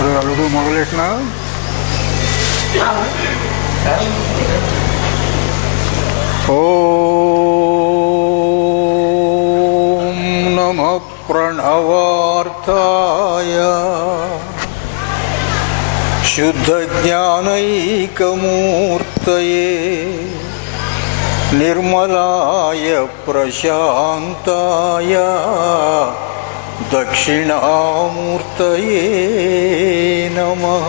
అల్లుడు మొదలెట్టినా ఓం నమః ప్రణవార్థాయ శుద్ధ జ్ఞానైకమూర్తయే నిర్మలాయ ప్రశాంతాయ దక్షిణామూర్తయే నమః.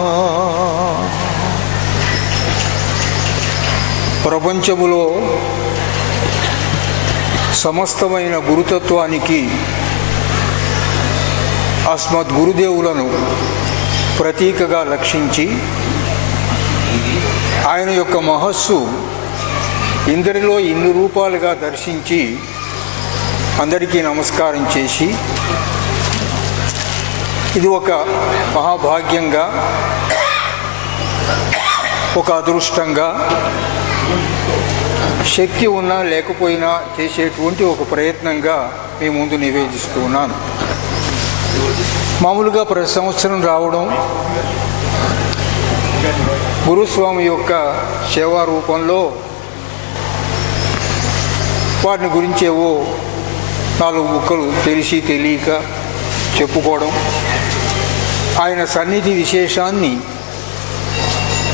ప్రపంచములో సమస్తమైన గురుతత్వానికి అస్మద్ గురుదేవులను ప్రతీకగా లక్షించి ఆయన యొక్క మహస్సు ఇందరిలో ఇన్ని రూపాలుగా దర్శించి అందరికీ నమస్కారం చేసి ఇది ఒక మహాభాగ్యంగా, ఒక అదృష్టంగా, శక్తి ఉన్నా లేకపోయినా చేసేటువంటి ఒక ప్రయత్నంగా మీ ముందు నివేదిస్తూ ఉన్నాను. మామూలుగా ప్రతి సంవత్సరం రావడం, గురుస్వామి యొక్క సేవా రూపంలో వారిని గురించేవో నాలుగు ముక్కలు తెలిసి తెలియక చెప్పుకోవడం, ఆయన సన్నిధి విశేషాన్ని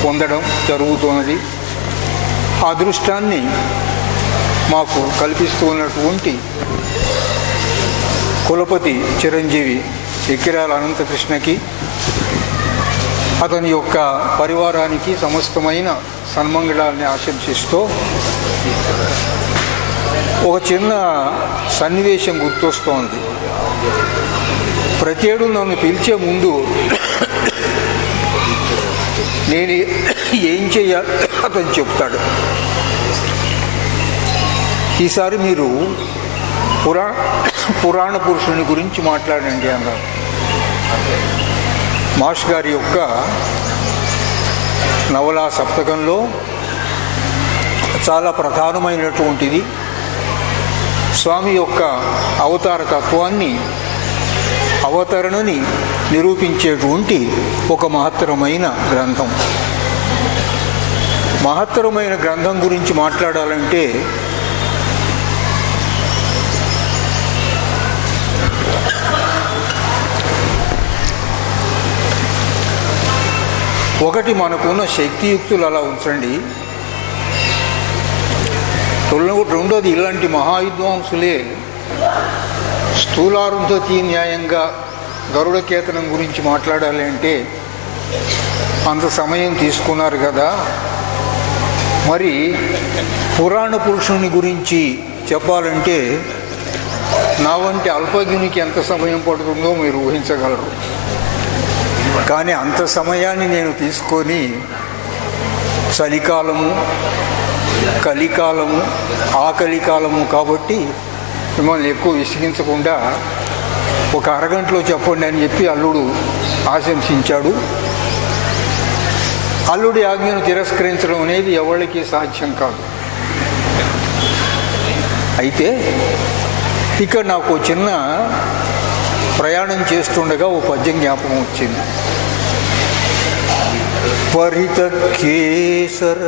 పొందడం జరుగుతున్నది. ఆ అదృష్టాన్ని మాకు కల్పిస్తూ ఉన్నటువంటి కులపతి చిరంజీవి ఎక్కిరాల అనంతకృష్ణకి, అతని యొక్క పరివారానికి సమస్తమైన సన్మంగళాన్ని ఆశంసిస్తూ ఒక చిన్న సన్నివేశం గుర్తొస్తోంది. ప్రతి ఏడు నన్ను పిలిచే ముందు నేను ఏం చేయాలి అతను చెప్తాడు. ఈసారి మీరు పురాణ పురుషుని గురించి మాట్లాడండి అన్నారు. మాష్ గారి యొక్క నవలా సప్తకంలో చాలా ప్రధానమైనటువంటిది స్వామి యొక్క అవతార తత్వాన్ని, అవతరణని నిరూపించేటువంటి ఒక మహత్తరమైన గ్రంథం. మహత్తరమైన గ్రంథం గురించి మాట్లాడాలంటే ఒకటి, మనకున్న శక్తియుక్తులు అలా ఉంచండి. రెండోది, ఇలాంటి మహావిద్వాంసులే స్థూలారుంధతి న్యాయంగా గరుడకేతనం గురించి మాట్లాడాలి అంటే అంత సమయం తీసుకున్నారు కదా. మరి పురాణ పురుషుని గురించి చెప్పాలంటే నా వంటి అల్పజ్ఞునికి ఎంత సమయం పడుతుందో మీరు ఊహించగలరు. కానీ అంత సమయాన్ని నేను తీసుకొని చలికాలము, కలికాలము, ఆకలికాలము కాబట్టి మిమ్మల్ని ఎక్కువ విసిగించకుండా ఒక అరగంటలో చెప్పండి అని చెప్పి అల్లుడు ఆశంసించాడు. అల్లుడి ఆజ్ఞను తిరస్కరించడం అనేది ఎవరికి సాధ్యం కాదు. అయితే ఇక్కడ నాకు చిన్న ప్రయాణం చేస్తుండగా ఓ పద్యం జ్ఞాపకం వచ్చింది. పరిత కేసర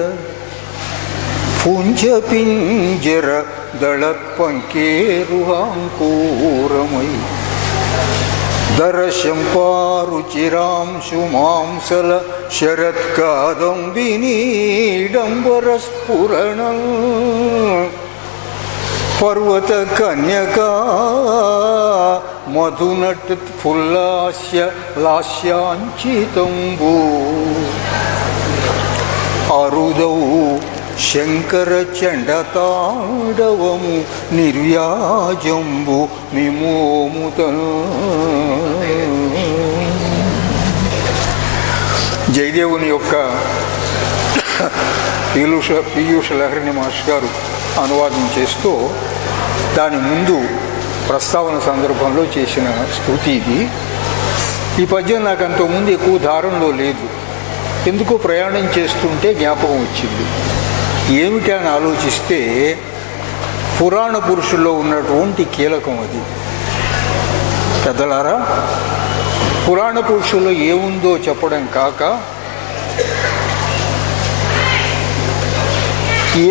పుంజ పింజర దళత్పంకేరుహాంకూరమై దరశంపారుచిరాంశు మాంసల శరత్కాదంబినీడంబరస్ఫురణ పర్వత కన్యకా మధునట్ ఫుల్లాస్య లాస్యాంచితంబు అరుదవు శంకర చండతాండవము నిర్వ్యాజంబు మిమోముతను. జయదేవుని యొక్క పీయూష లహరిని మాస్టర్ గారు అనువాదం చేస్తూ దాని ముందు ప్రస్తావన సందర్భంలో చేసిన స్తుతి ఇది. ఈ పద్యం నాకు అంతకుముందు ఎక్కువ ధారణలో లేదు. ఎందుకో ప్రయాణం చేస్తుంటే జ్ఞాపకం వచ్చింది. ఏమిటి అని ఆలోచిస్తే పురాణ పురుషుల్లో ఉన్నటువంటి కీలకం అది. పెద్దలారా, పురాణ పురుషుల్లో ఏముందో చెప్పడం కాక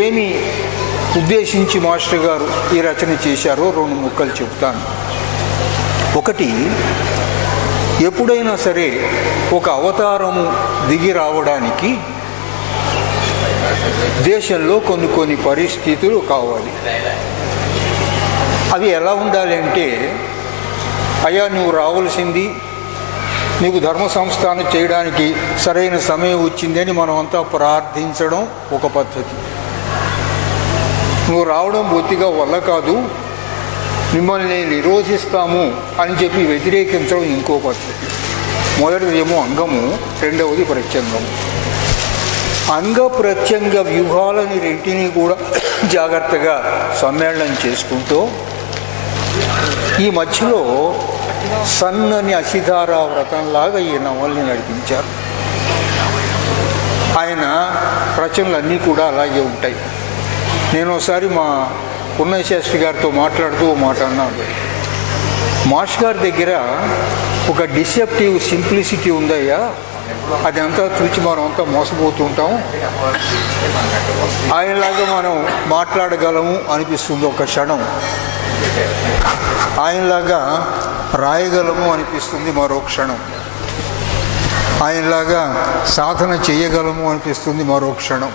ఏమి ఉద్దేశించి మాస్టర్ గారు ఈ రచన చేశారో 2 ముక్కలు చెప్తాను. ఒకటి, ఎప్పుడైనా సరే ఒక అవతారము దిగి రావడానికి దేశంలో కొన్ని పరిస్థితులు కావాలి. అవి ఎలా ఉండాలి అంటే, అయ్యా నువ్వు రావాల్సింది, నీకు ధర్మ సంస్థానం చేయడానికి సరైన సమయం వచ్చిందని మనమంతా ప్రార్థించడం ఒక పద్ధతి. నువ్వు రావడం బొత్తిగా వల్ల కాదు, మిమ్మల్ని నిరోధిస్తాము అని చెప్పి వ్యతిరేకించడం ఇంకో పద్ధతి. మొదటిదేమో అంగము, రెండవది ప్రత్యంగము. అంగ ప్రత్యంగ వ్యూహాలని రెంటిని కూడా జాగ్రత్తగా సమ్మేళనం చేసుకుంటూ ఈ మధ్యలో సన్నని అసిధారా వ్రతంలాగా ఈ నవల్ని నడిపించారు. ఆయన రచనలన్నీ కూడా అలాగే ఉంటాయి. నేను ఒకసారి మా పున్నయ్య శాస్త్రి గారితో మాట్లాడుతూ మాట అన్నాను, మాస్టర్ గారి దగ్గర ఒక డిసెప్టివ్ సింప్లిసిటీ ఉందయ్యా, అది అంతా చూసి మనం అంతా మోసపోతుంటాం, ఆయనలాగా మనం మాట్లాడగలము అనిపిస్తుంది ఒక క్షణం, ఆయనలాగా రాయగలము అనిపిస్తుంది మరో క్షణం, ఆయనలాగా సాధన చేయగలము అనిపిస్తుంది మరో క్షణం.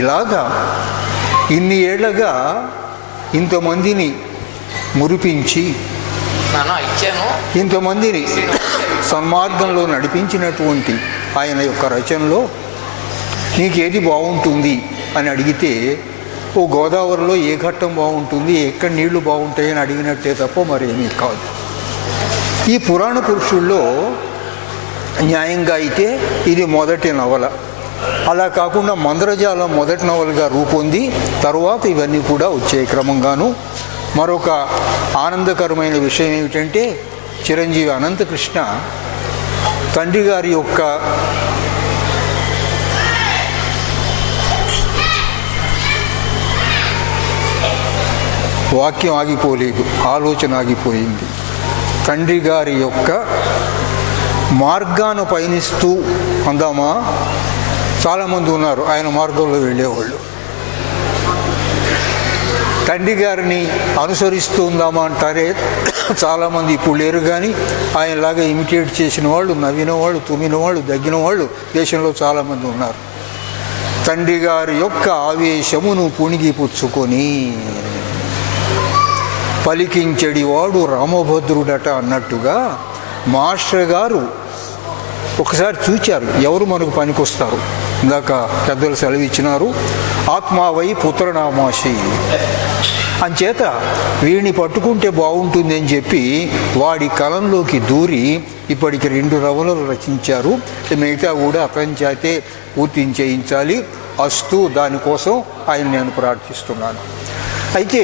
ఇలాగా ఇన్ని ఏళ్లగా ఇంతమందిని మురిపించి ఇంతమందిని సన్మార్గంలో నడిపించినటువంటి ఆయన యొక్క రచనలో నీకేది బాగుంటుంది అని అడిగితే, ఓ గోదావరిలో ఏ ఘట్టం బాగుంటుంది, ఎక్కడ నీళ్లు బాగుంటాయి అని అడిగినట్టే తప్ప మరేమీ కాదు. ఈ పురాణ పురుషుల్లో న్యాయంగా అయితే ఇది మొదటి నవల. అలా కాకుండా మందరజాలం మొదటి నవలగా రూపొంది తరువాత ఇవన్నీ కూడా వచ్చే క్రమంగాను. మరొక ఆనందకరమైన విషయం ఏమిటంటే, చిరంజీవి అనంతకృష్ణ తండ్రి గారి యొక్క వాక్యం ఆగిపోలేదు, ఆలోచన ఆగిపోయింది. తండ్రి గారి యొక్క మార్గాన పయనిస్తూ అందామా, చాలామంది ఉన్నారు ఆయన మార్గంలో వెళ్ళేవాళ్ళు. తండ్రి గారిని అనుసరిస్తూ ఉందామా అంటారే చాలామంది ఇప్పుడు లేరు, కానీ ఆయనలాగా ఇమిటేట్ చేసిన వాళ్ళు, నవ్విన వాళ్ళు, తుమ్మిన వాళ్ళు, దగ్గిన వాళ్ళు దేశంలో చాలామంది ఉన్నారు. తండ్రి గారి యొక్క ఆవేశమును పుణిగిపుచ్చుకొని పలికించెడివాడు రామభద్రుడట అన్నట్టుగా మాస్టర్ గారు ఒకసారి చూచారు ఎవరు మనకు పనికొస్తారు. ఇందాక పెద్దలు సెలవు ఇచ్చినారు, ఆత్మావై పుత్రనామాసి అంచేత వీడిని పట్టుకుంటే బాగుంటుంది అని చెప్పి వాడి కలంలోకి దూరి ఇప్పటికి 2 నవలలు రచించారు. మిగతా కూడా అతని చేతే పూర్తి చేయించాలి. అస్తు, దానికోసం ఆయన నేను ప్రార్థిస్తున్నాను. అయితే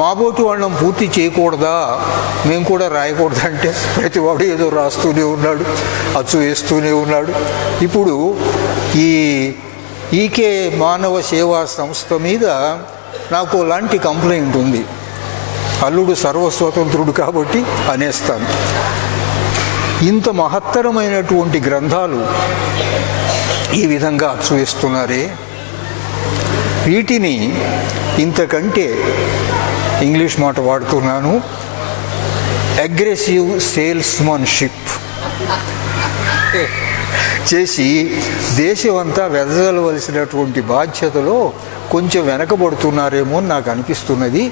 మాబోటి వాళ్ళం పూర్తి చేయకూడదా, మేము కూడా రాయకూడదా అంటే ప్రతి వాడు ఏదో రాస్తూనే ఉన్నాడు, అచ్చు వేస్తూనే ఉన్నాడు. ఇప్పుడు ఈ ఈకే మానవ సేవా సంస్థ మీద నాకు లాంటి కంప్లైంట్ ఉంది. అల్లుడు సర్వస్వతంత్రుడు కాబట్టి అనేస్తాను. ఇంత మహత్తరమైనటువంటి గ్రంథాలు ఈ విధంగా అచ్చు వేస్తున్నారే, వీటిని ఇంతకంటే ఇంగ్లీష్ మాట వాడుతున్నాను, అగ్రెసివ్ సేల్స్మన్షిప్ చేసి దేశమంతా వెదజల్లవలసినటువంటి బాధ్యతలో కొంచెం వెనకబడుతున్నారేమో అని నాకు అనిపిస్తున్నది.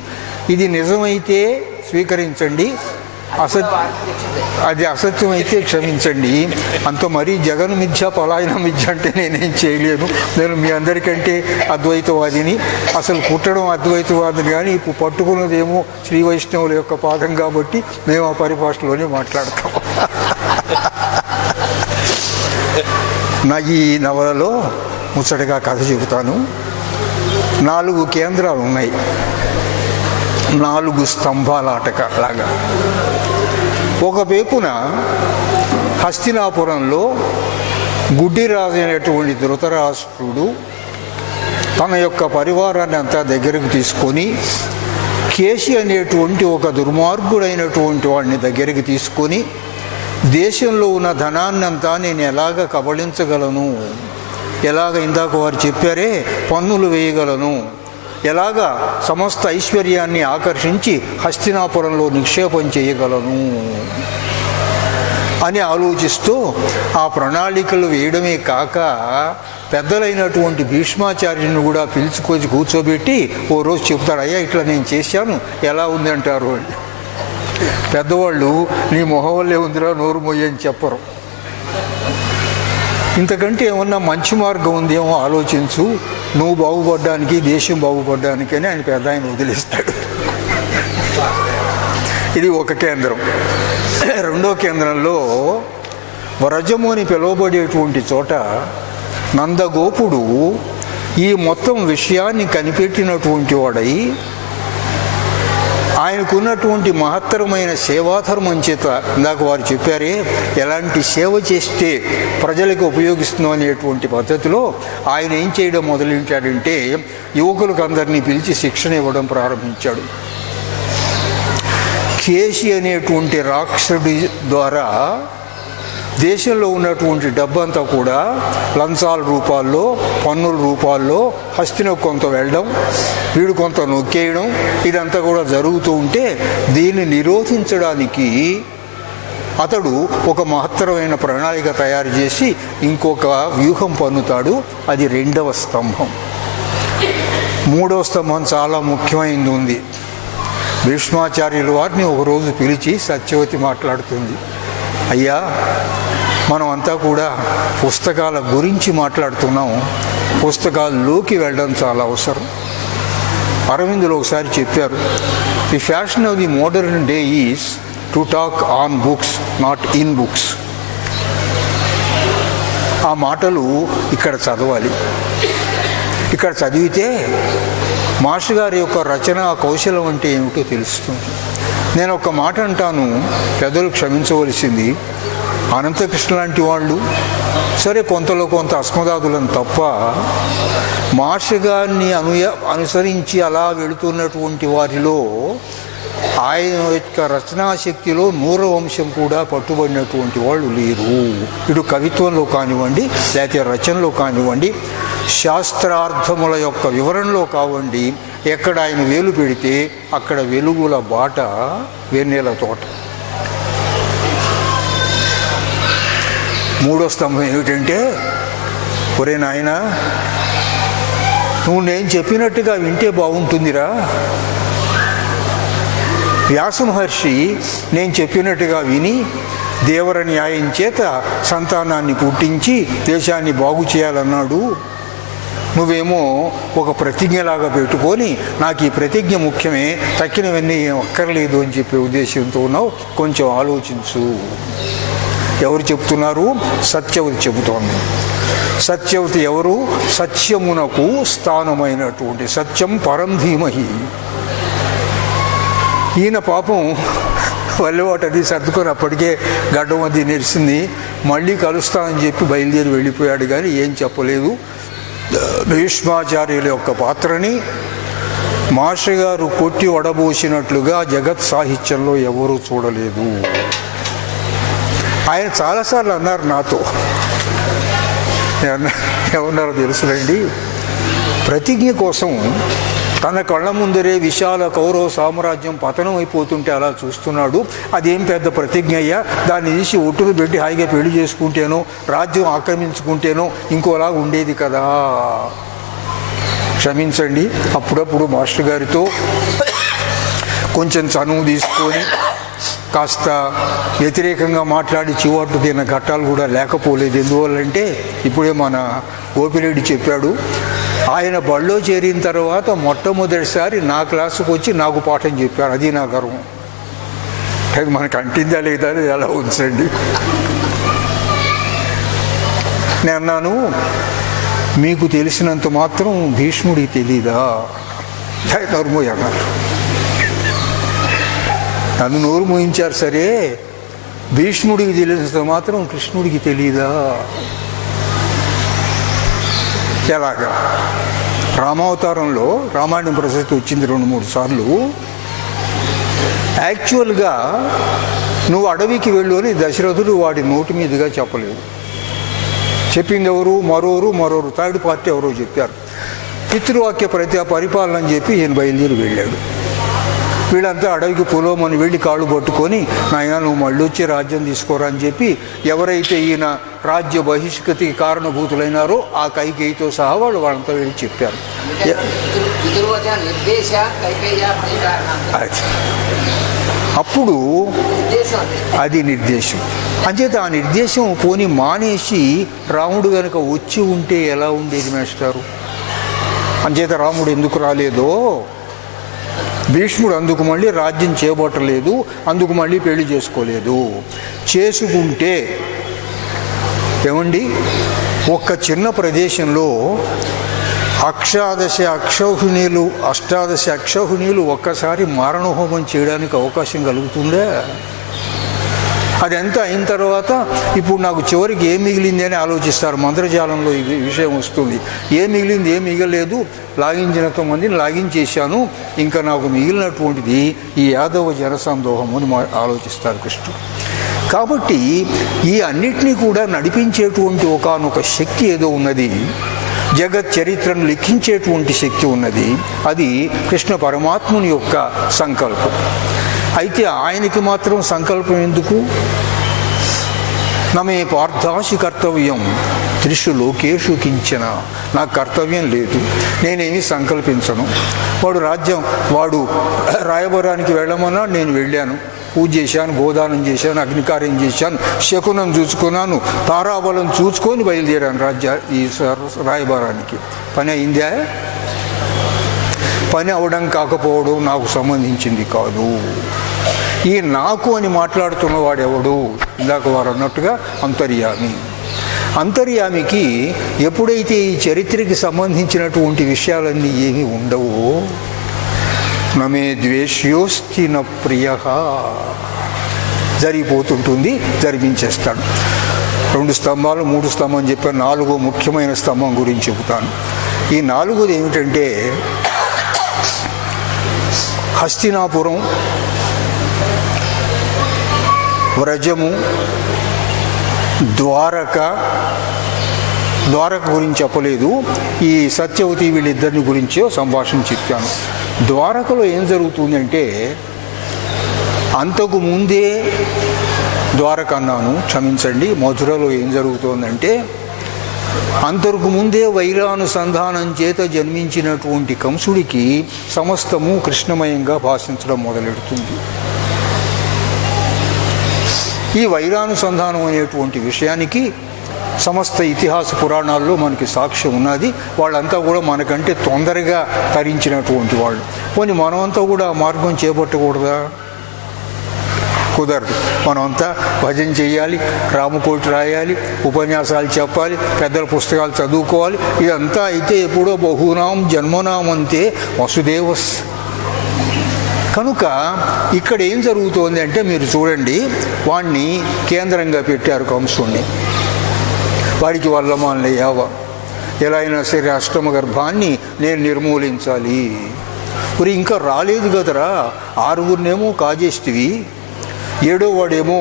ఇది నిజమైతే స్వీకరించండి, అది అసత్యం అయితే క్షమించండి. అంత మరీ జగన్ మిథ్య పలాయన మిథ్య అంటే నేనేం చేయలేను. నేను మీ అందరికంటే అద్వైతవాదిని, అసలు పుట్టడం అద్వైతవాదిని, కానీ ఇప్పుడు పట్టుకున్నదేమో శ్రీ వైష్ణవుల యొక్క పాదం కాబట్టి మేము ఆ పరిభాషలోనే మాట్లాడతాం. నా ఈ నవలలో ముచ్చటగా కథ చెబుతాను. 4 కేంద్రాలు ఉన్నాయి, 4 స్తంభాలాటక లాగా. ఒక వైపున హస్తినాపురంలో గుడ్డిరాజు అయినటువంటి ధృతరాష్ట్రుడు తన యొక్క పరివారాన్ని అంతా దగ్గరకు తీసుకొని కేశి అనేటువంటి ఒక దుర్మార్గుడైనటువంటి వాడిని దగ్గరికి తీసుకొని దేశంలో ఉన్న ధనాన్నంతా నేను ఎలాగ కబళించగలను, ఎలాగ ఇందాక వారు చెప్పారే పన్నులు వేయగలను, ఎలాగా సమస్త ఐశ్వర్యాన్ని ఆకర్షించి హస్తినాపురంలో నిక్షేపం చేయగలను అని ఆలోచిస్తూ ఆ ప్రణాళికలు వేయడమే కాక పెద్దలైనటువంటి భీష్మాచార్యుని కూడా పిలుచుకొని కూర్చోబెట్టి ఓ రోజు చెప్తాడు, అయ్యా ఇట్లా నేను చేశాను ఎలా ఉంది అంటారు. పెద్దవాళ్ళు నీ మొహం వల్లే ఉందిరా నోరు మొయ్యని చెప్పరు. ఇంతకంటే ఏమన్నా మంచి మార్గం ఉందేమో ఆలోచించు, నువ్వు బాగుపడ్డానికి దేశం బాగుపడ్డానికి అని ఆయన పెద్ద ఆయన వదిలేస్తాడు. ఇది ఒక కేంద్రం. రెండో కేంద్రంలో వ్రజము అని పిలువబడేటువంటి చోట నందగోపుడు ఈ మొత్తం విషయాన్ని కనిపెట్టినటువంటి వాడై ఆయనకున్నటువంటి మహత్తరమైన సేవాధర్మం చేత ఇందాక వారు చెప్పారే ఎలాంటి సేవ చేస్తే ప్రజలకు ఉపయోగిస్తున్నాం అనేటువంటి పద్ధతిలో ఆయన ఏం చేయడం మొదలెట్టాడంటే యువకులకు అందరినీ పిలిచి శిక్షణ ఇవ్వడం ప్రారంభించాడు. కేసి అనేటువంటి రాక్షసుడి ద్వారా దేశంలో ఉన్నటువంటి డబ్బంతా కూడా లంచాల రూపాల్లో పన్నుల రూపాల్లో హస్తినకు కొంత వెళ్ళడం, వీడు కొంత నొక్కేయడం, ఇదంతా కూడా జరుగుతూ ఉంటే దీన్ని నిరోధించడానికి అతడు ఒక మహత్తరమైన ప్రణాళిక తయారు చేసి ఇంకొక వ్యూహం పన్నుతాడు. అది రెండవ స్తంభం. మూడవ స్తంభం చాలా ముఖ్యమైనది ఉంది. భీష్మాచార్యుల వారిని ఒకరోజు పిలిచి సత్యవతి మాట్లాడుతుంది, అయ్యా మనం అంతా కూడా పుస్తకాల గురించి మాట్లాడుతున్నాం, పుస్తకాల్లోకి వెళ్ళడం చాలా అవసరం. అరవిందులు ఒకసారి చెప్పారు, the fashion of the modern day is to talk on books not in books. ఆ మాటలు ఇక్కడ చదవాలి. ఇక్కడ చదివితే మాస్టర్ గారి యొక్క రచన కౌశలం అంటే ఏమిటో తెలుస్తుంది. నేను ఒక మాట అంటాను, పెద్దలు క్షమించవలసింది. అనంతకృష్ణ లాంటి వాళ్ళు సరే కొంతలో కొంత అస్మదాదులను తప్ప మాస్టర్ గారిని అనుసరించి అలా వెళుతున్నటువంటి వారిలో ఆయన యొక్క రచనాశక్తిలో 100వ వంశం కూడా పట్టుబడినటువంటి వాళ్ళు లేరు. ఇటు కవిత్వంలో కానివ్వండి, లేకపోతే రచనలో కానివ్వండి, శాస్త్రార్థముల యొక్క వివరణలో కావండి, ఎక్కడ ఆయన వేలు పెడితే అక్కడ వెలుగుల బాట, వెన్నెల తోట. మూడో స్తంభం ఏమిటంటే, ఒరే నాయన నువ్వు నేను చెప్పినట్టుగా వింటే బాగుంటుందిరా. వ్యాస మహర్షి నేను చెప్పినట్టుగా విని దేవర న్యాయం చేత సంతానాన్ని పుట్టించి దేశాన్ని బాగు చేయాలన్నాడు. నువ్వేమో ఒక ప్రతిజ్ఞలాగా పెట్టుకొని నాకు ఈ ప్రతిజ్ఞ ముఖ్యమే, తక్కినవన్నీ అక్కర్లేదు అని చెప్పే ఉద్దేశంతో ఉన్నావు, కొంచెం ఆలోచించు. ఎవరు చెప్తున్నారు? సత్యవతి చెబుతోంది. సత్యవతి ఎవరు? సత్యమునకు స్థానమైనటువంటి సత్యం పరం ధీమహి. ఈయన పాపం వల్లవాట అది సర్దుకొని అప్పటికే గడ్డం అది నెరిసింది. మళ్ళీ కలుస్తానని చెప్పి బయలుదేరి వెళ్ళిపోయాడు, కానీ ఏం చెప్పలేదు. భీష్మాచార్యుల యొక్క పాత్రని మాస్టర్ గారు కొట్టి వడబోసినట్లుగా జగత్ సాహిత్యంలో ఎవరూ చూడలేదు. ఆయన చాలాసార్లు అన్నారు నాతో, ఏమన్నారో తెలుసులేండి, ప్రతిజ్ఞ కోసం తన కళ్ళ ముందరే విశాల కౌరవ సామ్రాజ్యం పతనం అయిపోతుంటే అలా చూస్తున్నాడు. అదేం పెద్ద ప్రతిజ్ఞ అయ్యా, దాన్ని తీసి ఒట్టును పెట్టి హాయిగా పెళ్లి చేసుకుంటేనో రాజ్యం ఆక్రమించుకుంటేనో ఇంకోలా ఉండేది కదా. క్షమించండి, అప్పుడప్పుడు మాస్టర్ గారితో కొంచెం చనువు తీసుకొని కాస్త వ్యతిరేకంగా మాట్లాడి చివాట్లు తిన్న ఘట్టాలు కూడా లేకపోలేదు. ఎందువల్లంటే ఇప్పుడే మన గోపిరెడ్డి చెప్పాడు, ఆయన బళ్ళో చేరిన తర్వాత మొట్టమొదటిసారి నా క్లాసుకు వచ్చి నాకు పాఠం చెప్పారు. అది నా గర్వం. అది మనకు అంటిందా లేదా అని ఎలా ఉంచండి. నేను అన్నాను, మీకు తెలిసినంత మాత్రం భీష్ముడికి తెలీదా? నోరు అన్నారు. నన్ను నోరు మోయించారు సరే, భీష్ముడికి తెలిసినంత మాత్రం కృష్ణుడికి తెలీదా? ఎలాగా? రామావతారంలో రామాయణం ప్రసక్తి వచ్చింది 2-3 సార్లు. యాక్చువల్గా నువ్వు అడవికి వెళ్ళు అని దశరథుడు వాడి నోటి మీదుగా చెప్పలేదు. చెప్పింది ఎవరు? మరోరు థర్డ్ పార్టీ ఎవరో చెప్పారు. పితృవాక్య పరిపాలన అని చెప్పి ఈయన బయలుదేరి వెళ్ళాడు. వీళ్ళంతా అడవికి పొలోమని వెళ్ళి కాళ్ళు పట్టుకొని, నాయన నువ్వు మళ్ళీ వచ్చి రాజ్యం తీసుకోరా అని చెప్పి ఎవరైతే ఈయన రాజ్య బహిష్కృతికి కారణభూతులైనారో ఆ కైకేయితో సహా వాళ్ళంతా వెళ్ళి చెప్పారు. అప్పుడు అది నిర్దేశం. అంచేత ఆ నిర్దేశం పోని మానేసి రాముడు కనుక వచ్చి ఉంటే ఎలా ఉండేది మేస్టారు? అంచేత రాముడు ఎందుకు రాలేదో, భీష్ముడు అందుకు మళ్ళీ రాజ్యం చేపట్టలేదు, అందుకు మళ్ళీ పెళ్లి చేసుకోలేదు. చేసుకుంటే ఏమండి, ఒక్క చిన్న ప్రదేశంలో అష్టాదశ అక్షౌహిణీలు ఒక్కసారి మారణహోమం చేయడానికి అవకాశం కలుగుతుందా? అదంతా అయిన తర్వాత ఇప్పుడు నాకు చివరికి ఏం మిగిలింది అని ఆలోచిస్తారు. మంత్రజాలంలో ఈ విషయం వస్తుంది. ఏం మిగిలింది? ఏం మిగలేదు, లాగించినంత మందిని లాగించేశాను, ఇంకా నాకు మిగిలినటువంటిది ఈ యాదవ జనసందోహం అని ఆలోచిస్తారు కృష్ణుడు. కాబట్టి ఈ అన్నిటినీ కూడా నడిపించేటువంటి ఒకానొక శక్తి ఏదో ఉన్నది, జగత్ చరిత్రను లిఖించేటువంటి శక్తి ఉన్నది. అది కృష్ణ పరమాత్ముని యొక్క సంకల్పం. అయితే ఆయనకి మాత్రం సంకల్పం ఎందుకు? నమే పార్థాశి కర్తవ్యం త్రిషు లోకేషు కించన, నాకు కర్తవ్యం లేదు, నేనేమి సంకల్పించను. వాడు రాయబారానికి వెళ్ళమన్నా నేను వెళ్ళాను, పూజ చేశాను, గోదానం చేశాను, అగ్నికార్యం చేశాను, శకునం చూసుకున్నాను, తారాబలం చూసుకొని బయలుదేరాను ఈ రాయబారానికి. పని అయిందా? పని అవడం కాకపోవడం నాకు సంబంధించింది కాదు. ఈ నాకు అని మాట్లాడుతున్న వాడెవడు? ఇందాక వారు అన్నట్టుగా అంతర్యామికి ఎప్పుడైతే ఈ చరిత్రకి సంబంధించినటువంటి విషయాలన్నీ ఏమీ ఉండవో, నమే ద్వేష్యోస్తి న ప్రియ, జరిగిపోతుంటుంది, జరిపించేస్తాడు. 2 స్తంభాలు 3 స్తంభం అని చెప్పాను. 4వ ముఖ్యమైన స్తంభం గురించి చెబుతాను. ఈ 4వది ఏమిటంటే హస్తినాపురం, వ్రజము, ద్వారక గురించి చెప్పలేదు. ఈ సత్యవతి వీళ్ళిద్దరిని గురించే సంభాషణ చెప్పాను. ద్వారకలో ఏం జరుగుతుందంటే, అంతకు ముందే ద్వారక అన్నాను, క్షమించండి. మధురలో ఏం జరుగుతోందంటే, అంతకు ముందే వైరానుసంధానం చేత జన్మించినటువంటి కంసుడికి సమస్తము కృష్ణమయంగా భాషించడం మొదలెడుతుంది. ఈ వైరానుసంధానం అనేటువంటి విషయానికి సమస్త ఇతిహాస పురాణాల్లో మనకి సాక్ష్యం ఉన్నది. వాళ్ళంతా కూడా మనకంటే తొందరగా తరించినటువంటి వాళ్ళు. పోనీ మనమంతా కూడా ఆ మార్గం చేపట్టకూడదా? కుదరదు. మనమంతా భజన చేయాలి, రామకోటి రాయాలి, ఉపన్యాసాలు చెప్పాలి, పెద్దల పుస్తకాలు చదువుకోవాలి. ఇదంతా అయితే ఎప్పుడో బహూనాం జన్మనామంతే వసుదేవస్. కనుక ఇక్కడ ఏం జరుగుతోంది అంటే, మీరు చూడండి, వాణ్ణి కేంద్రంగా పెట్టారు కంసుణ్ణి. వాడికి వల్లమాలే యావ, ఎలా అయినా సరే అష్టమ గర్భాన్ని నేను నిర్మూలించాలి. మరి ఇంకా రాలేదు కదరా, 6గురినేమో కాజేస్తివి, 7వ వాడేమో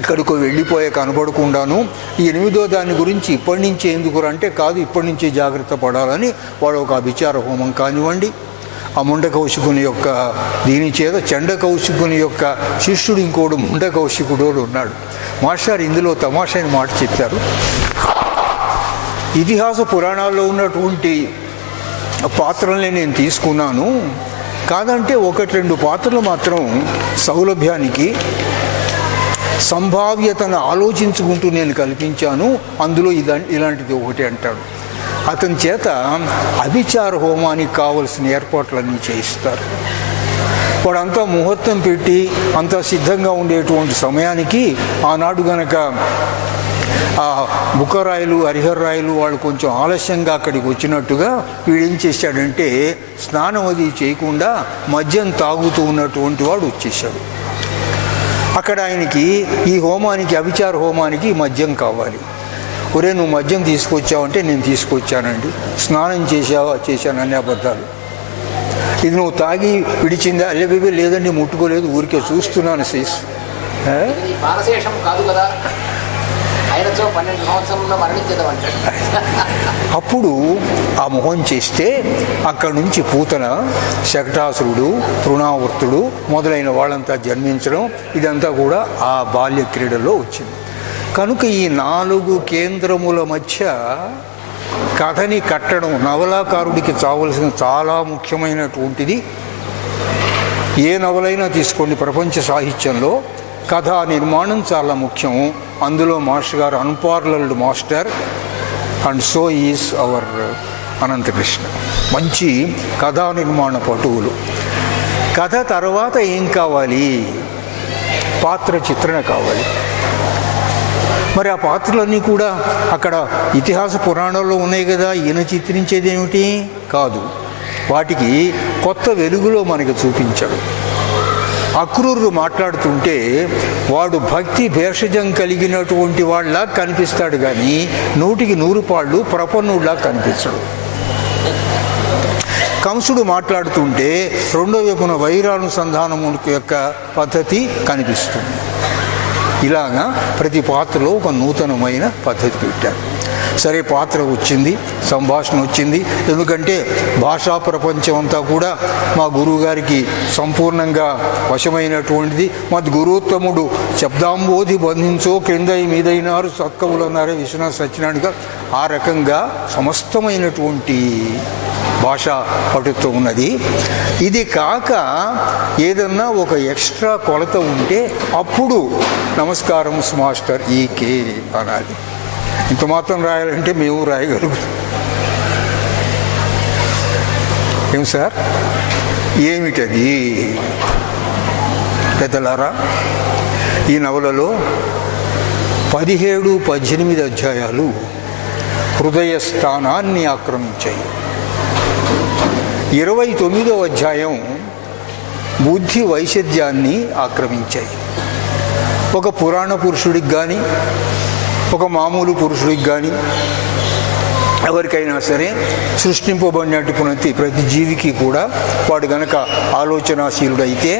ఎక్కడికో వెళ్ళిపోయే కనబడకుండాను, ఈ 8వ దాని గురించి ఇప్పటి నుంచే ఎందుకురా అంటే, కాదు ఇప్పటి నుంచే జాగ్రత్త పడాలని వాడు ఒక అభిచార హోమం కానివ్వండి, ఆ ముండకౌశికుని యొక్క దీని చేత చండకౌశికుని యొక్క శిష్యుడు ఇంకోడు ముండకౌశికుడు ఉన్నాడు. మాస్టర్ ఇందులో తమాషైన మాట చెప్పారు. ఇతిహాస పురాణాల్లో ఉన్నటువంటి పాత్రల్ని నేను తీసుకున్నాను, కాదంటే 1-2 పాత్రలు మాత్రం సౌలభ్యానికి సంభావ్యతను ఆలోచించుకుంటూ నేను కల్పించాను, అందులో ఇలాంటిది ఒకటి అంటాడు. అతని చేత అభిచార హోమానికి కావలసిన ఏర్పాట్లన్నీ చేయిస్తారు. వాడంతా ముహూర్తం పెట్టి అంతా సిద్ధంగా ఉండేటువంటి సమయానికి ఆనాడు గనక ఆ బుక్కరాయలు హరిహర్రాయలు వాళ్ళు కొంచెం ఆలస్యంగా అక్కడికి వచ్చినట్టుగా వీడేం చేశాడంటే, స్నానం అది చేయకుండా మద్యం తాగుతూ ఉన్నటువంటి వాడు వచ్చేసాడు. అక్కడ ఆయనకి ఈ హోమానికి, అభిచార హోమానికి మద్యం కావాలి. ఒరే నువ్వు మద్యం తీసుకొచ్చావంటే నేను తీసుకొచ్చానండి, స్నానం చేశాను అనే అబద్ధాలు. ఇది నువ్వు తాగి విడిచిందా? లేదండి ముట్టుకోలేదు, ఊరికే చూస్తున్నాను సీస్ ఇది బాలశేషం కాదు కదా, ఆయనతో 12 సంవత్సరంలో మరణించేదామంటాడు. అప్పుడు ఆ మొహం చేస్తే అక్కడి నుంచి పూతన, శకటాసురుడు, తృణావర్తుడు మొదలైన వాళ్ళంతా జన్మించడం ఇదంతా కూడా ఆ బాల్య క్రీడలో వచ్చింది. కనుక ఈ 4 కేంద్రముల మధ్య కథని కట్టడం నవలాకారుడికి కావలసిన చాలా ముఖ్యమైనటువంటిది. ఏ నవలైనా తీసుకోండి, ప్రపంచ సాహిత్యంలో కథా నిర్మాణం చాలా ముఖ్యం. అందులో మాస్టర్ గారు unparalleled master, and so is our Anantakrishna. మంచి కథా నిర్మాణ పటువులు. కథ తర్వాత ఏం కావాలి? పాత్ర చిత్రణ కావాలి. మరి ఆ పాత్రలన్నీ కూడా అక్కడ ఇతిహాస పురాణాల్లో ఉన్నాయి కదా, ఈయన చిత్రించేది ఏమిటి కాదు, వాటికి కొత్త వెలుగులో మనకి చూపించాడు. అక్రూరుడు మాట్లాడుతుంటే వాడు భక్తి భేషజం కలిగినటువంటి వాళ్ళ కనిపిస్తాడు, కానీ 100కి 100 పాళ్ళు ప్రపన్నుడిలా కనిపించడు. కంసుడు మాట్లాడుతుంటే రెండో వైపున వైరానుసంధానము యొక్క పద్ధతి కనిపిస్తుంది. ఇలాగా ప్రతి పాత్రలో ఒక నూతనమైన పద్ధతి పెట్టారు. సరే, పాత్ర వచ్చింది, సంభాషణ వచ్చింది. ఎందుకంటే భాషా ప్రపంచం అంతా కూడా మా గురువు గారికి సంపూర్ణంగా వశమైనటువంటిది. మద్ గురుత్తముడు శబ్దాంబోధి బంధించో క్రింద మీదైనారు సత్కవులు అన్నారే విశ్వనాథ సత్యనారాయణ గారు. ఆ రకంగా సమస్తమైనటువంటి భాషా పటుత్వం ఉన్నది. ఇది కాక ఏదన్నా ఒక ఎక్స్ట్రా కొలత ఉంటే అప్పుడు నమస్కారం మాస్టర్ ఈకే అనాలి. ఇంత మాత్రం రాయాలంటే మేము రాయగలుగుతాం. ఏం సార్, ఏమిటది? పెద్దలారా, ఈ నవలలో 17-18 అధ్యాయాలు హృదయ స్థానాన్ని ఆక్రమించాయి. 29వ అధ్యాయం బుద్ధి వైశద్యాన్ని ఆక్రమించాయి. ఒక పురాణ పురుషుడికి కానీ, ఒక మామూలు పురుషుడికి కానీ, ఎవరికైనా సరే సృష్టింపబడినటువంటి ప్రతి జీవికి కూడా వాడు గనక ఆలోచనాశీలుడైతే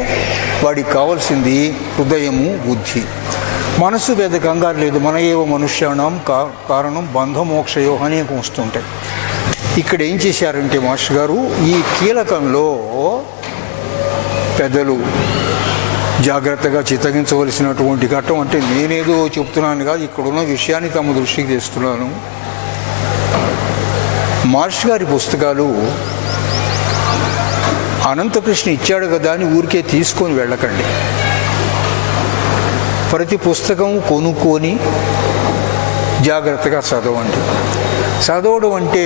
వాడికి కావాల్సింది హృదయము, బుద్ధి. మనసు పెద్ద కంగారు లేదు. మన ఏవో మనుష్యాణం కారణం బంధమోక్షయో అనేకం వస్తుంటాయి. ఇక్కడ ఏం చేశారంటే మాస్టర్ గారు, ఈ కీలకంలో పెద్దలు జాగ్రత్తగా చిత్తగించవలసినటువంటి ఘట్టం. అంటే నేనేదో చెప్తున్నాను కాదు, ఇక్కడున్న విషయాన్ని తమ దృష్టికి తెస్తున్నాను. మాస్టర్ గారి పుస్తకాలు అనంతకృష్ణ ఇచ్చాడు కదా అని ఊరికే తీసుకొని వెళ్ళకండి. ప్రతి పుస్తకం కొనుక్కొని జాగ్రత్తగా చదవండి. చదవడం అంటే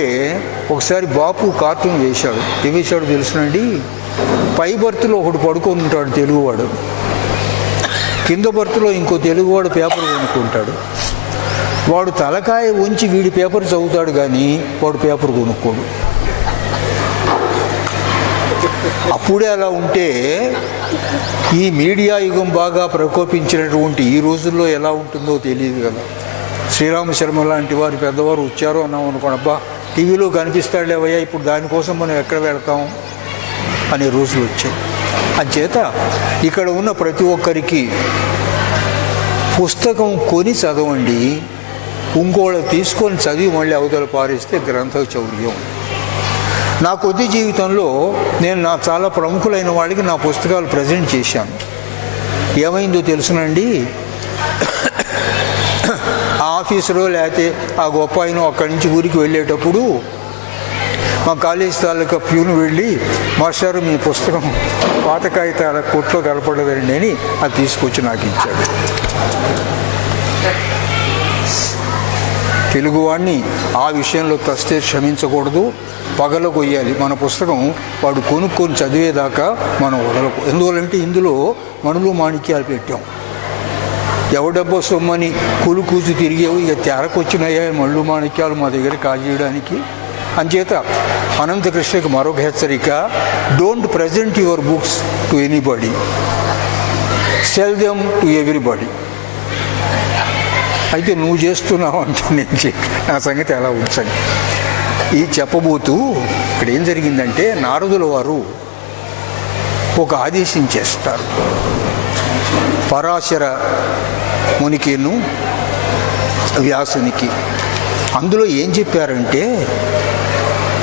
ఒకసారి బాపు కార్టూన్ వేశాడు. ఏం వేశాడు తెలుసునండి? పై బర్త్లో ఒకడు పడుకొని ఉంటాడు తెలుగువాడు, కింద బర్త్లో ఇంకో తెలుగువాడు పేపర్ కొనుక్కుంటాడు. వాడు తలకాయ ఉంచి వీడి పేపర్ చదువుతాడు, కానీ వాడు పేపర్ కొనుక్కోడు. అప్పుడే అలా ఉంటే ఈ మీడియా యుగం బాగా ప్రకోపించినటువంటి ఈ రోజుల్లో ఎలా ఉంటుందో తెలియదు కదా. శ్రీరామ శర్మ లాంటి వారి పెద్దవారు వచ్చారు అన్నాం అనుకోండి, అబ్బా టీవీలో కనిపిస్తాడులేవయ్యా, ఇప్పుడు దానికోసం మనం ఎక్కడ వెళ్తాం అనే రోజులు వచ్చాయి. అంచేత ఇక్కడ ఉన్న ప్రతి ఒక్కరికి పుస్తకం కొని చదవండి. ఇంకోళ్ళు తీసుకొని చదివి మళ్ళీ అవతల పారేస్తే గ్రంథ చౌర్యం. నా కొద్ది జీవితంలో నేను నా చాలా ప్రముఖులైన వాళ్ళకి నా పుస్తకాలు ప్రజెంట్ చేశాను. ఏమైందో తెలుసునండి, ఆ ఆఫీసులో లేకపోతే ఆ గొప్ప ఆయన అక్కడి నుంచి ఊరికి వెళ్ళేటప్పుడు మా కాలేజీ తాలూకా ప్యూను వెళ్ళి, మాస్టారు మీ పుస్తకం పాత కాగితాల కొట్లో కలపడదండి అని అది తీసుకొచ్చి నాకు ఇచ్చాడు. తెలుగువాడిని ఆ విషయంలో తస్తే క్షమించకూడదు, పగల కొయ్యాలి. మన పుస్తకం వాడు కొనుక్కొని చదివేదాకా మనం వదలకు. ఎందువల్లంటే ఇందులో మణులు మాణిక్యాలు పెట్టాం. ఎవడబ్బో సొమ్మని కూచి తిరిగేవు, ఇక తెరకొచ్చినాయా మళ్ళు మాణిక్యాలు మా దగ్గర కాజేయడానికి. అంచేత అనంతకృష్ణకి మరొక హెచ్చరిక, don't present your books to anybody, cell them to everybody. అయితే నువ్వు చేస్తున్నావు అంటే నేను నా సంగతి ఎలా ఉంచండి. ఈ చెప్పబోతూ ఇక్కడ ఏం జరిగిందంటే, నారదుల వారు ఒక ఆదేశం చేస్తారు. పరాశర మునికిను వ్యాసునికి. అందులో ఏం చెప్పారంటే,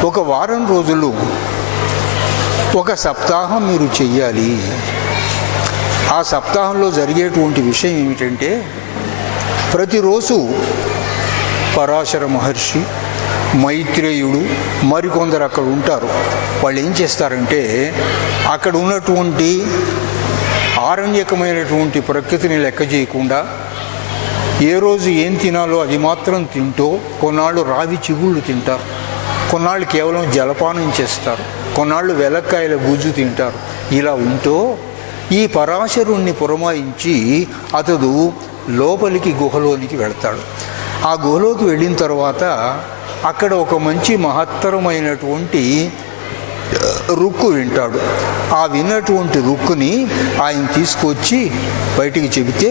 ఒక వారం రోజులు ఒక సప్తాహం మీరు చెయ్యాలి. ఆ సప్తాహంలో జరిగేటువంటి విషయం ఏమిటంటే, ప్రతిరోజు పరాశర మహర్షి, మైత్రేయుడు, మరికొందరు అక్కడ ఉంటారు. వాళ్ళు ఏం చేస్తారంటే, అక్కడ ఉన్నటువంటి ఆరణ్యకమైనటువంటి ప్రకృతిని లెక్క చేయకుండా ఏ రోజు ఏం తినాలో అది మాత్రం తింటూ కొన్నాళ్ళు రావి చిగుళ్ళు తింటారు, కొన్నాళ్ళు కేవలం జలపానం చేస్తారు, కొన్నాళ్ళు వెలక్కాయల గుజ్జు తింటారు. ఇలా ఉంటూ ఈ పరాశరుణ్ణి పురమాయించి అతడు లోపలికి గుహలోనికి వెళ్తాడు. ఆ గుహలోకి వెళ్ళిన తర్వాత అక్కడ ఒక మంచి మహత్తరమైనటువంటి రుక్కు వింటాడు. ఆ విన్నటువంటి రుక్కుని ఆయన తీసుకొచ్చి బయటికి చెబితే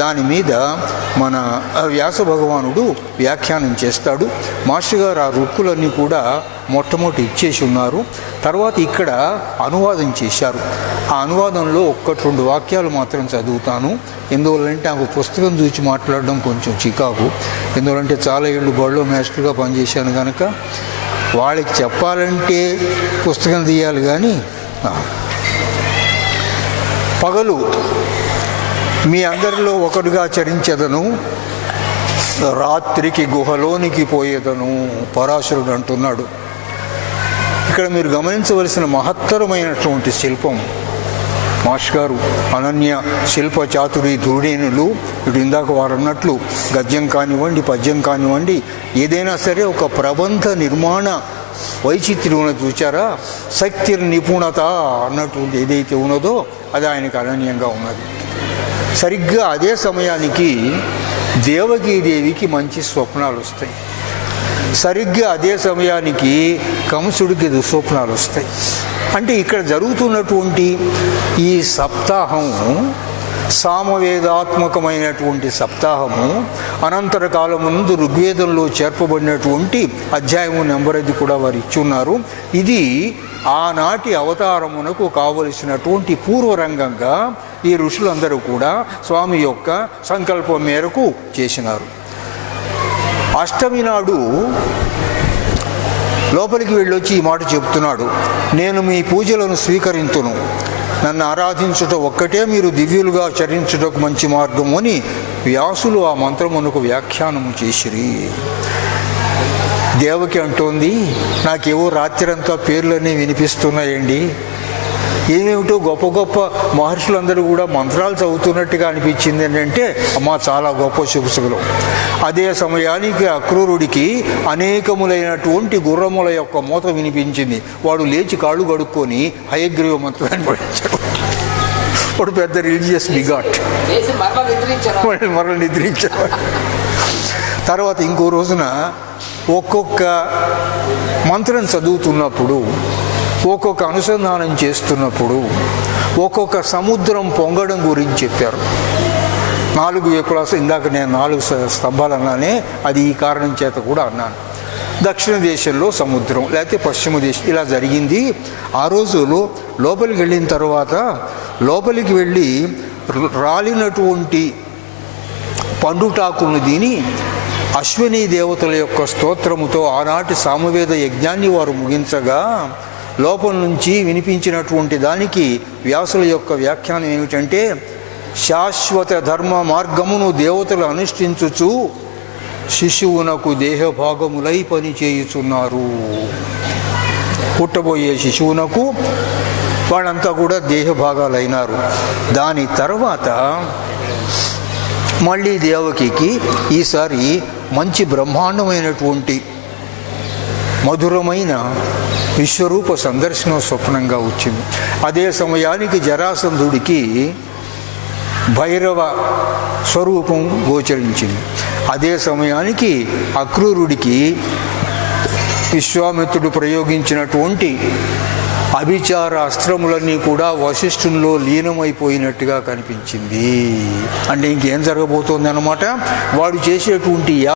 దాని మీద మన వ్యాస భగవానుడు వ్యాఖ్యానం చేస్తాడు. మాస్టర్ గారు ఆ రుక్కులన్నీ కూడా మొట్టమొదటి ఇచ్చేసి ఉన్నారు. తర్వాత ఇక్కడ అనువాదం చేశారు. ఆ అనువాదంలో 1-2 వాక్యాలు మాత్రం చదువుతాను. ఎందువల్లంటే నాకు పుస్తకం చూసి మాట్లాడడం కొంచెం చికాకు. ఎందువల్లంటే చాలా ఏళ్ళు బడిలో మాస్టర్గా పనిచేశాను కనుక వాళ్ళకి చెప్పాలంటే పుస్తకం తీయాలి. కానీ పగలు మీ అందరిలో ఒకడుగా చరించెదను, రాత్రికి గుహలోనికి పోయేదను పరాశరుడు అంటున్నాడు. ఇక్కడ మీరు గమనించవలసిన మహత్తరమైనటువంటి శిల్పం. మాస్టర్ గారు అనన్య శిల్ప చాతురి ధృడీనులు. ఇటు ఇందాక వారు అన్నట్లు గద్యం కానివ్వండి, పద్యం కానివ్వండి, ఏదైనా సరే ఒక ప్రబంధ నిర్మాణ వైచిత్ర్యం చూచారా, శక్తి నిపుణత అన్నటువంటి ఏదైతే ఉన్నదో అది ఆయనకు అనన్యంగా ఉన్నది. సరిగ్గా అదే సమయానికి దేవకీదేవికి మంచి స్వప్నాలు వస్తాయి. సరిగ్గా అదే సమయానికి కంసుడికి దుస్వప్నాలు వస్తాయి. అంటే ఇక్కడ జరుగుతున్నటువంటి ఈ సప్తాహము సామవేదాత్మకమైనటువంటి సప్తాహము అనంతర కాలం ముందు ఋగ్వేదంలో చేర్పబడినటువంటి అధ్యాయము నెంబర్ అది కూడా వారు ఇచ్చున్నారు. ఇది ఆనాటి అవతారమునకు కావలసినటువంటి పూర్వరంగంగా ఈ ఋషులందరూ కూడా స్వామి యొక్క సంకల్పం మేరకు చేసినారు. అష్టమి నాడు లోపలికి వెళ్ళొచ్చి ఈ మాట చెప్తున్నాడు, నేను మీ పూజలను స్వీకరించును, నన్ను ఆరాధించుట ఒక్కటే మీరు దివ్యులుగా చరించుటకు మంచి మార్గము అని వ్యాసులు ఆ మంత్రమునకు వ్యాఖ్యానము చేసిరి. దేవకి అంటోంది, నాకేవో రాత్రంతా పేర్లన్నీ వినిపిస్తున్నాయండి. ఏమేమిటో గొప్ప గొప్ప మహర్షులందరూ కూడా మంత్రాలు చదువుతున్నట్టుగా అనిపించింది ఏంటంటే, అమ్మ చాలా గొప్ప శుభశుభులు. అదే సమయానికి అక్రూరుడికి అనేకములైనటువంటి గుర్రముల యొక్క మూత వినిపించింది. వాడు లేచి కాళ్ళు కడుక్కొని హయగ్రీవ మంత్రాన్ని పఠించాడు. వాడు పెద్ద రిలీజియస్ బిగాట్, మరల నిద్రించాడు. తర్వాత ఇంకో రోజున ఒక్కొక్క మంత్రం చదువుతున్నప్పుడు, ఒక్కొక్క అనుసంధానం చేస్తున్నప్పుడు ఒక్కొక్క సముద్రం పొంగడం గురించి చెప్పారు. 4 ఎకరాలు, ఇందాక నేను 4 స్తంభాలు అన్నానే, అది ఈ కారణం చేత కూడా అన్నాను. దక్షిణ దేశంలో సముద్రం, లేకపోతే పశ్చిమ దేశం, ఇలా జరిగింది. ఆ రోజులో లోపలికి వెళ్ళిన తర్వాత లోపలికి వెళ్ళి రాలినటువంటి పండుటాకును దీని అశ్విని దేవతల యొక్క స్తోత్రముతో ఆనాటి సామవేద యజ్ఞాన్ని వారు ముగించగా లోపల నుంచి వినిపించినటువంటి దానికి వ్యాసుల యొక్క వ్యాఖ్యానం ఏమిటంటే, శాశ్వత ధర్మ మార్గమును దేవతలు అనుష్ఠించుచు శిశువునకు దేహభాగములై పనిచేయుచున్నారు. పుట్టబోయే శిశువునకు వాళ్ళంతా కూడా దేహభాగాలైనారు. దాని తర్వాత మళ్ళీ దేవకికి ఈసారి మంచి బ్రహ్మాండమైనటువంటి మధురమైన విశ్వరూప సందర్శనం స్వప్నంగా వచ్చింది. అదే సమయానికి జరాసంధుడికి భైరవ స్వరూపం గోచరించింది. అదే సమయానికి అక్రూరుడికి విశ్వామిత్రుడు ప్రయోగించినటువంటి అభిచార అస్త్రములన్నీ కూడా వశిష్ఠుల్లో లీనమైపోయినట్టుగా కనిపించింది. అంటే ఇంకేం జరగబోతోంది అన్నమాట. వాడు చేసేటువంటి